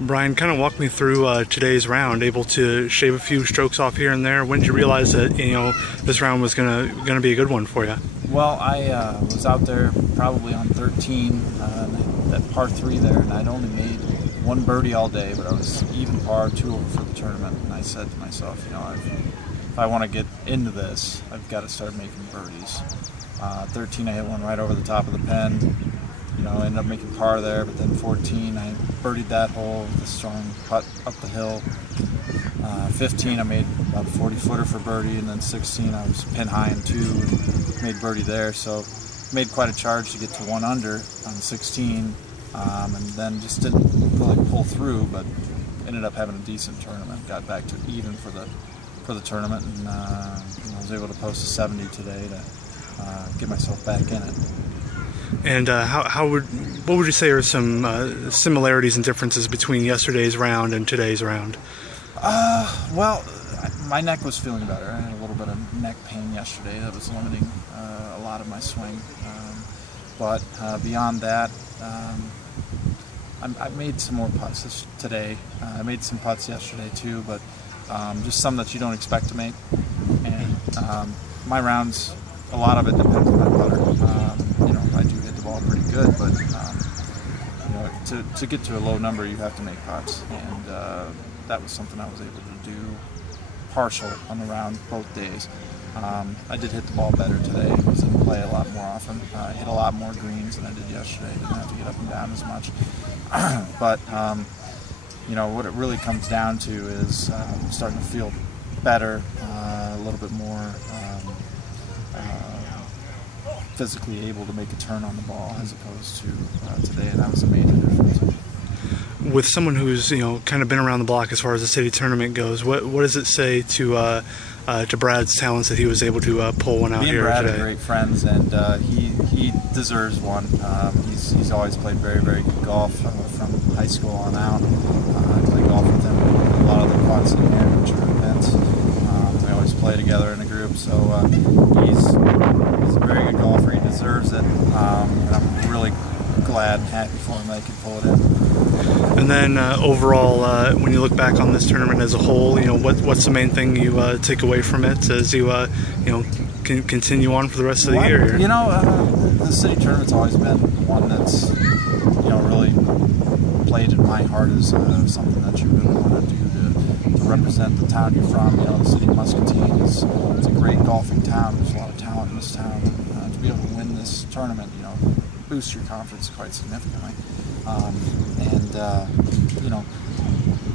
Bryan, kind of walk me through today's round. Able to shave a few strokes off here and there. When did you realize that this round was gonna be a good one for you? Well, I was out there probably on 13, that par 3 there, and I'd only made one birdie all day, but I was even par 2 over for the tournament. And I said to myself, if I want to get into this, I've got to start making birdies. 13, I hit one right over the top of the pen. Ended up making par there, but then 14, I birdied that hole with a strong putt up the hill. 15, I made about a 40-footer for birdie, and then 16, I was pin high in 2 and made birdie there. So made quite a charge to get to 1 under on 16, and then just didn't really pull through, but ended up having a decent tournament. Got back to even for the tournament, and I was able to post a 70 today to get myself back in it. And what would you say are some similarities and differences between yesterday's round and today's round? Well, my neck was feeling better. I had a little bit of neck pain yesterday that was limiting a lot of my swing. But beyond that, I made some more putts today. I made some putts yesterday too, but just some that you don't expect to make. And my rounds, a lot of it depends on my putter. I do hit the ball pretty good, but to get to a low number, you have to make putts, and that was something I was able to do partial on the round both days. I did hit the ball better today. I was in play a lot more often. I hit a lot more greens than I did yesterday. Didn't have to get up and down as much. But what it really comes down to is starting to feel better, a little bit more physically able to make a turn on the ball as opposed to today, and that was a major difference. With someone who's kind of been around the block as far as the city tournament goes, what does it say to Brad's talents that he was able to pull one out here today? Me and Brad are great friends, and he deserves one. He's always played very, very good golf from high school on out. I play golf with him a lot of the quads in here, which are events. We always play together in a group, so he's a very good golfer. He deserves it, and I'm really glad and happy for him that he could pull it in. And then overall, when you look back on this tournament as a whole, what's the main thing you take away from it as you can continue on for the rest of the year? The city tournament's always been one that's really played in my heart as something that you really want to do to represent the town you're from. The city of Muscatine is a great golfing town. There's a lot of talent in this town. To be able to win this tournament, boosts your confidence quite significantly.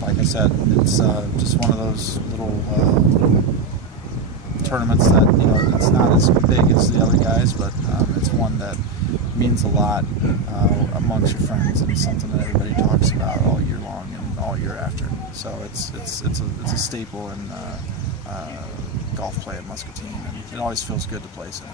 Like I said, it's just one of those little tournaments that it's not as big as the other guys, but it's one that means a lot amongst your friends, and it's something that everybody talks about all year long and all year after. So it's a staple in golf play at Muscatine, and it always feels good to play so.